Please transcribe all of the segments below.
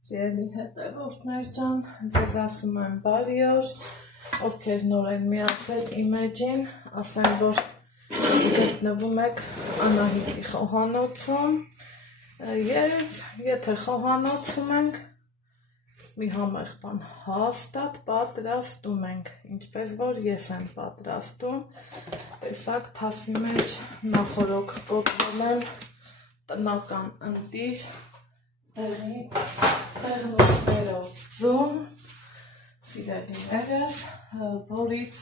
Սիրելի հետևորդներ ջան, ձեզ ասում եմ բարի օր, ովքեր նոր են միացել իմ էջին, ասեմ, որ գտնվում եք Անահիտի խոհանոցում և եթե խոհանոցում ենք, մի համեղ բան հաստատ պատրաստում ենք, ինչպես որ ես եմ պատրաստում, տեսակ թասի մեջ նախորոք կոտրել եմ տնական ընտիր, տեղնոցներով ձուն, սիրելիներս, որից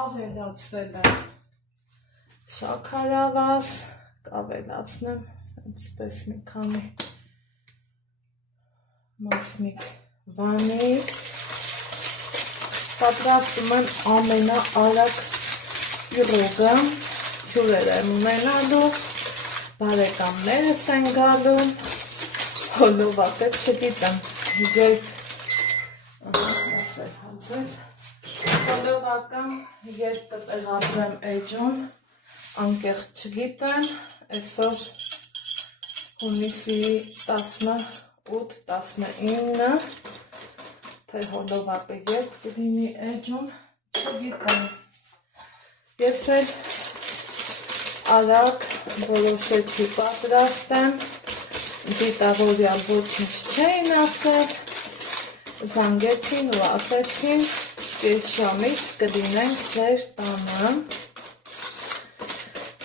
ավելացրել եմ շաքարավազ, կավելացնեմ, այսպես մի քանի մասնիկ վանիկ, պատրաստում եմ ամենաարագ պիրոգը, հյուրեր եմ ունենալու, բարեկամներս են գալու, հոլովատը չգիտեմ, հոլովական երբ կտեղադրեմ էջում, անկեղծ չգիտեմ, այսօր հունիսի 18-19, թե հոլովակը երբ կլինի էջում, չգիտեմ, ես էլ արագ որոշեցի պատրաստեմ, դիտավորյալ ոչինչ չէին ասել, զանգեցին ու ասեցին, կես ժամից կլինենք ձեր տանը,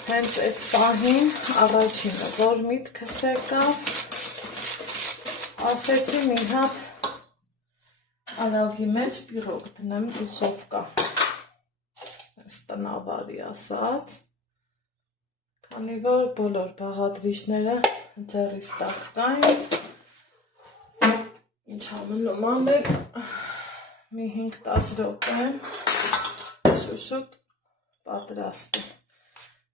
հենց այս պահին առաջինը, որ միտքս եկավ, ասեցի մի հատ արագի մեջ պիրոգ դնեմ դուխովկա, այս տնավարի ասած, քանի որ բոլոր բաղադրիչները ձեռիս տակ կային, ինչ ամնում ամեք, մի 5-10 րոպե շուշուտ պատրաստի,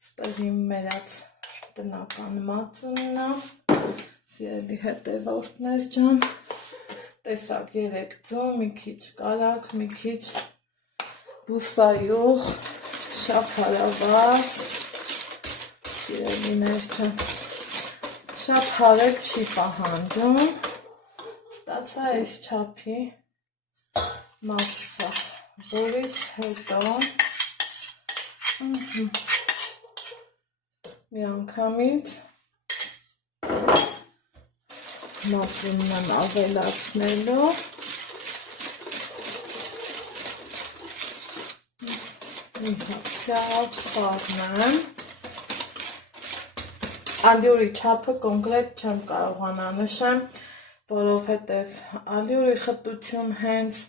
ստեղ իմ մերած տնական մածունն է, սիրելի հետևորդներ ջան, տեսակ 3 ձուն, մի քիչ կարագ, մի քիչ բուսայուղ, շաքարավազ, սիրելիներ ջան, շատ հարել չի պահանջում, ստացա այս չափի մասսա, որից հետո մի անգամից մածունն եմ ավելացնելու, մի հատ խառնեմ, ալյուրի չափը կոնկրետ չեմ կարողանա նշեմ, որովհետև ալյուրի խտություն հենց,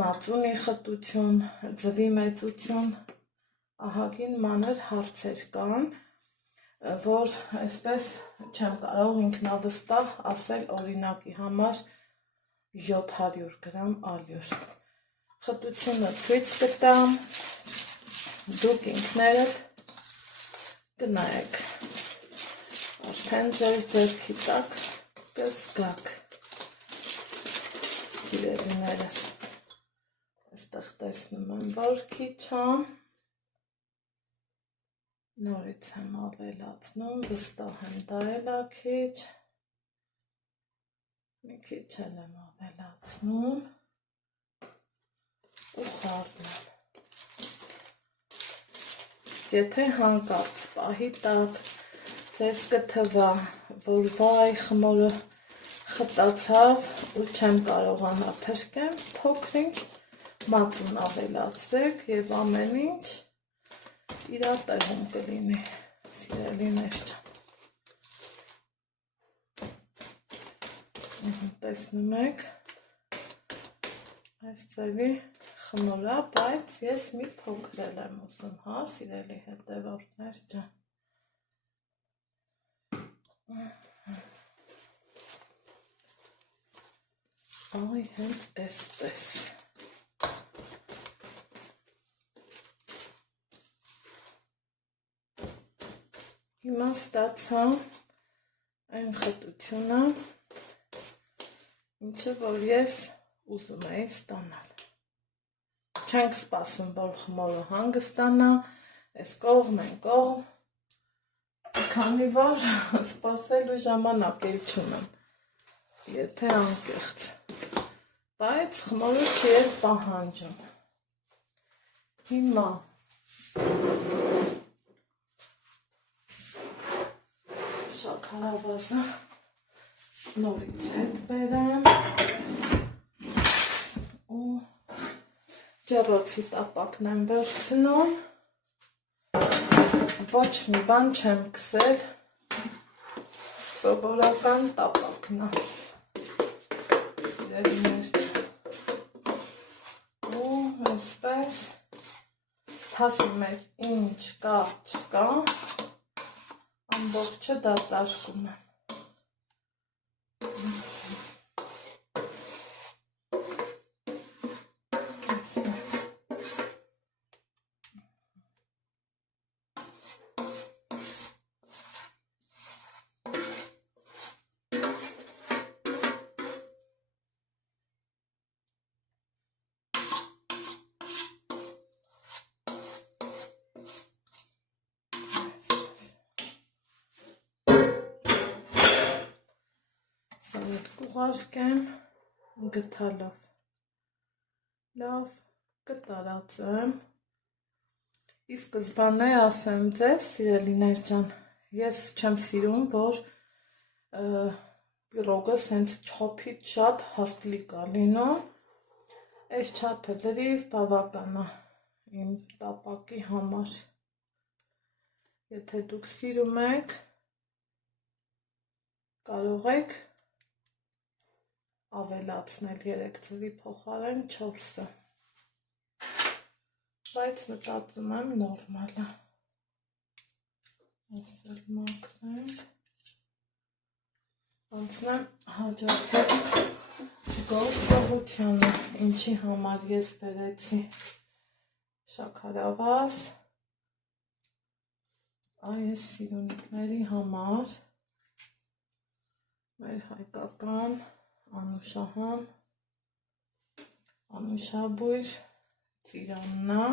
մածունի խտություն, ձվի մեծություն, ահագին մանր հարցեր կան, որ այսպես չեմ կարող ինքնավստահ ասել օրինակի համար 700 գրամ ալյուր, խտությունը ցույց կտամ, դուք ինքներդ կնայեք, արդեն ձեր ձեռքի տակ կզգաք, սիրելիներս, այստեղ տեսնում եմ, որ քիչ է, նորից եմ ավելացնում, վստահ եմ դա էլ է քիչ, մի քիչ էլ եմ ավելացնում ու խառնում, եթե հանկարծ պահի տակ ձեզ կթվա, որ վայ խմորը խտացավ ու չեմ կարողանա փրկեմ, փոքրինչ մածուն ավելացրեք և ամեն ինչ իր տեղում կլինի, սիրելիներ ջան, տեսնում եք, այս ձևի խմորա, բայց ես մի փոքրել եմ ուզում, հա, սիրելի հետևորդներ ջան, այ հենց էսպես, հիմա ստացա այն խտությունը, ինչը որ ես ուզում էի ստանալ, չենք սպասում, որ խմորը հանգստանա, այս կողմ են կողմ, քանի որ սպասելու ժամանակ էլ չունեմ, եթե անկեղծ, բայց խմորուց չէր պահանջում։ Հիմա շաքարավազը նորից հետ բերեմ ու ջեռոցի տապակն եմ վերցնում, ոչ մի բան չեմ քսել, սովորական տապակն է, սիրելիներ, ու այսպես թասի մեջ ինչ կա չկա, ամբողջը դատարկում եմ։ Սանիտ կուղարկեմ գթալով, լավ կտարածեմ, ի սկզբանե ասեմ ձեզ, սիրելիներ ջան, ես չեմ սիրում, որ պիրոգը սենց չափից շատ հաստլիկ է լինում, այս չափը լրիվ բավական է իմ տապակի համար, եթե դուք սիրում եք, կարող եք ավելացնել 3 թվի փոխարեն 4-ը, բայց մտածում եմ նորմալ է, այսօր մաքրենք, անցնեմ հաջորդող գործողությանը, ինչի համար ես բերեցի շաքարավազ, այս սիրունիկների համար, մեր հայկական անուշահան, անուշաբույր ծիրաննա,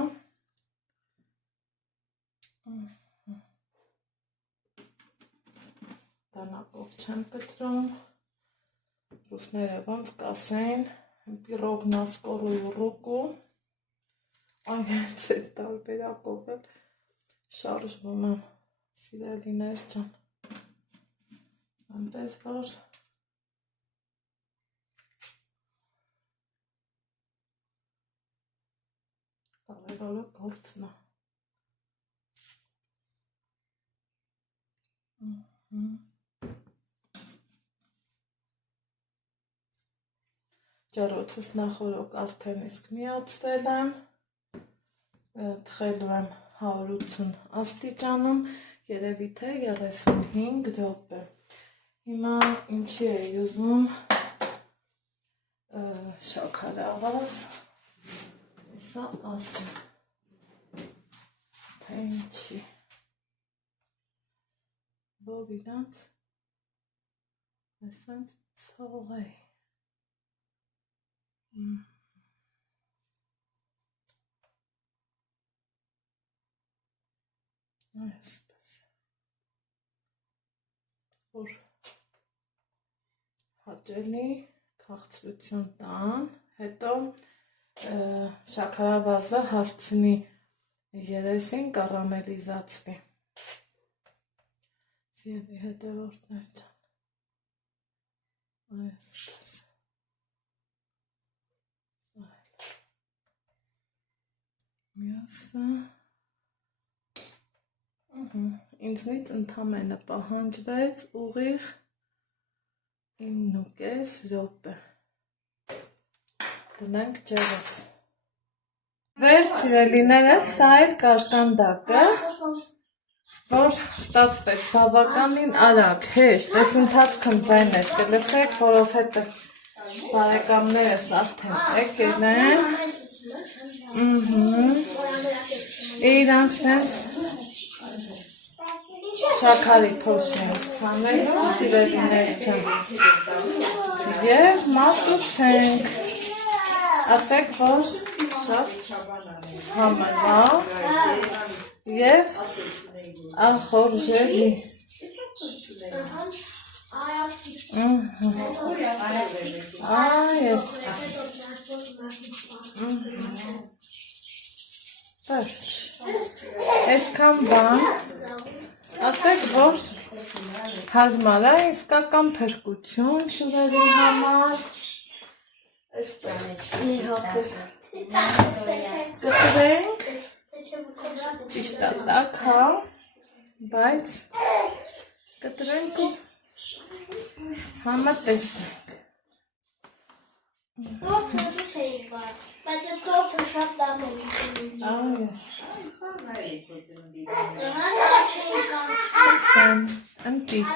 դանակով չեմ կտրում, ռուսները ոնց կասեն, պիրոգնա սկորոյու ռուկու, այս այդ տարբերակով էլ շարժվում եմ, սիրելիներ ջան, այնպես որ կարևորը գործն է։ Ջեռոցս նախորոք արդեն իսկ միացրել եմ, թխելու եմ 180 աստիճանում, երևի թե 35 րոպե։ Հիմա ինչի է ուզում շաքարավազ, սա ասեմ, թե ինչի, որ իրանց այսանց ցող է։ Այսպես, որ հաճելի քաղցրություն տան, հետո շաքարավազը հասցնի երեսին կարամելիզացվի։ Սիրելի հետևորդներ ջան, այսպես, մյուսը, ինձնից ընդամենը պահանջվեց ուղիղ 9.5 րոպե, դնենք ջեռոց։ Վեր սիրելիներս, սա այդ կարկանդակը, որ ստացվեց բավականին արագ, հեշտ, այս ընթացքում ձայներ կլսեք, որովհետև բարեկամներս արդեն եկել են, իրանց շաքարի փոշի ենք ցանել, սիրելիներ ջան, և մատուցենք, ասեք, որ շատ համարվա և ախորժելի։ Yes. Perç. Այսքան բան, ասեք, որ հարմար է, իսկական փրկություն շուրերի համար, մի հատ կտրենք, ճիշտ է տակ, հա, բայց կտրենք ու համատեսնենք։ Տորթը չէի բար, բայց տորթը շատ լավ է։ Այս։ Հա չէի կանչում։ Ընտիս։